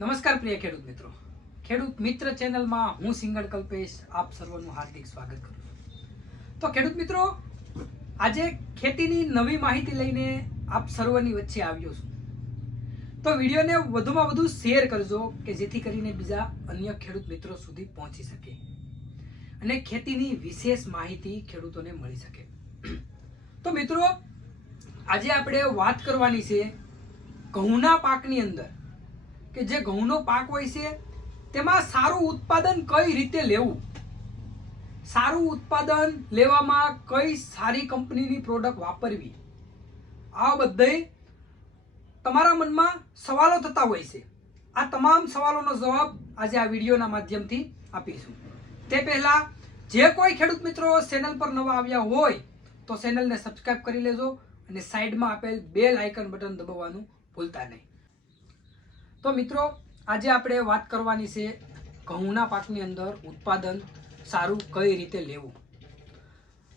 નમસ્કાર પ્રિય ખેડૂત મિત્રો. ખેડૂત મિત્ર ચેનલમાં હું સિંગળ કલ્પેશ આપ સર્વનું હાર્દિક સ્વાગત કરું છું. તો ખેડૂત મિત્રો, આજે ખેતીની નવી માહિતી લઈને આપ સર્વની વચ્ચે આવ્યો છું. તો વિડીયોને વધુમાં વધુ શેર કરજો કે જેથી કરીને બીજા અન્ય ખેડૂત મિત્રો સુધી પહોંચી શકે અને ખેતીની વિશેષ માહિતી ખેડૂતોને મળી શકે. તો મિત્રો, આજે આપણે વાત કરવાની છે ઘઉંના પાકની અંદર. કે જે ઘઉંનો પાક હોય છે, તેમાં સારું ઉત્પાદન કઈ રીતે લેવું? સારું ઉત્પાદન લેવામાં કઈ સારી કંપનીની પ્રોડક્ટ વાપરવી? આ બધે તમારા મનમાં સવાલો થતા હોય છે. આ તમામ સવાલોનો જવાબ આજે આ વિડીયોના માધ્યમથી આપીશું. તે પહેલા, જે કોઈ ખેડૂત મિત્રો ચેનલ પર નવા આવ્યા હોય, તો ચેનલને સબસ્ક્રાઈબ કરી લેજો અને સાઈડમાં આપેલ બેલ આઇકન બટન દબાવવાનું ભૂલતા નહીં. તો મિત્રો, આજે આપણે વાત કરવાની છે ઘઉંના પાકની અંદર ઉત્પાદન સારું કઈ રીતે લેવું.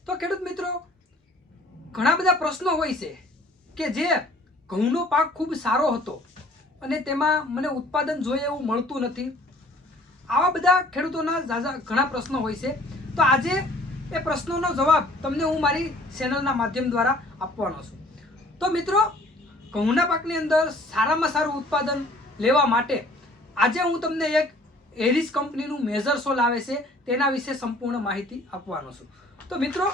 તો ખેડૂત મિત્રો, ઘણા બધા પ્રશ્નો હોય છે કે જે ઘઉંનો પાક ખૂબ સારો હતો અને તેમાં મને ઉત્પાદન જોઈએ એવું મળતું નથી. આવા બધા ખેડૂતોના ઝાઝા ઘણા પ્રશ્નો હોય છે. તો આજે એ પ્રશ્નોનો જવાબ તમને હું મારી ચેનલના માધ્યમ દ્વારા આપવાનો છું. તો મિત્રો, ઘઉંના પાકની અંદર સારામાં સારું ઉત્પાદન લેવા માટે. આજે હું તમને એક એરિસ કંપનીનું મેજર સોલ આવે છે, તેના વિશે સંપૂર્ણ માહિતી આપવાનો છું. તો મિત્રો,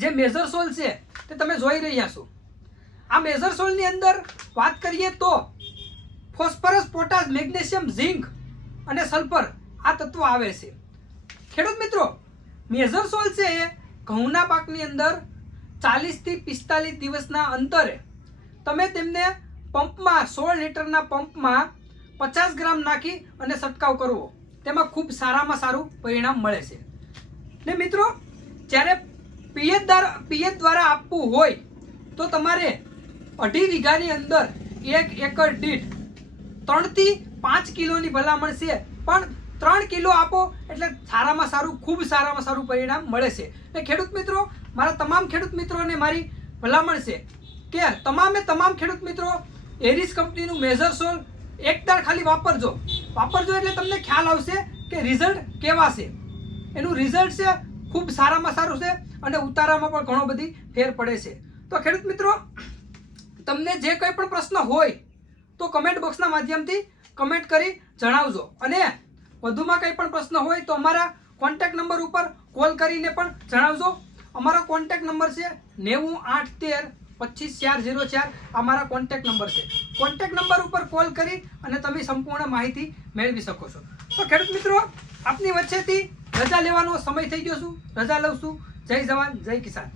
જે મેજર સોલ છે, તે તમે જોઈ રહ્યા છો. આ મેજર સોલની અંદર વાત કરીએ તો ફોસ્ફરસ, પોટાશ, મેગ્નેશિયમ, ઝિંક અને સલ્ફર આ તત્વો આવે છે. ખેડૂત મિત્રો, મેજર સોલ છે એ ઘઉંના પાકની અંદર ચાલીસથી પિસ્તાલીસ દિવસના અંતરે તમે તેમને પંપમાં, સોળ લીટરના પંપમાં પચાસ ગ્રામ નાખી અને છંટકાવ કરવો. તેમાં ખૂબ સારામાં સારું પરિણામ મળે છે. ને મિત્રો, જ્યારે પિયત દ્વારા પિયત દ્વારા આપવું હોય, તો તમારે અઢી વીઘાની અંદર એક એકર દીઠ ત્રણથી પાંચ કિલોની ભલામણ છે. પણ ત્રણ કિલો આપો એટલે સારામાં સારું, ખૂબ સારામાં સારું પરિણામ મળે છે. ને ખેડૂત મિત્રો, મારા તમામ ખેડૂત મિત્રોને મારી ભલામણ છે કે તમામે તમામ ખેડૂત મિત્રો એરિસ કંપનીનું મેજર સોલ એક દાળ ખાલી વાપરજો. વાપરજો એટલે તમને ખ્યાલ આવશે કે રિઝલ્ટ કેવા છે. એનું રિઝલ્ટ છે, ખૂબ સારામાં સારું છે અને ઉતારામાં પણ ઘણો બધી ફેર પડે છે. તો ખેડૂત મિત્રો, તમને જે કંઈ પણ પ્રશ્ન હોય, તો કમેન્ટ બોક્સના માધ્યમથી કમેન્ટ કરી જણાવજો. અને વધુમાં કંઈ પણ પ્રશ્ન હોય, તો અમારા કોન્ટેક્ટ નંબર ઉપર કોલ કરીને પણ જણાવજો. અમારો કોન્ટેક્ટ નંબર છે નેવું આઠ તેર પચીસ ચાર ઝીરો ચાર અમારા કોન્ટેક્ટ નંબર છે. કોન્ટેક્ટ નંબર ઉપર કોલ કરી અને તમે સંપૂર્ણ માહિતી મેળવી શકો છો. તો ખેડૂત મિત્રો, આપની વચ્ચેથી રજા લેવાનો સમય થઈ ગયો છું. રજા લઉં છું. જય જવાન, જય કિસાન.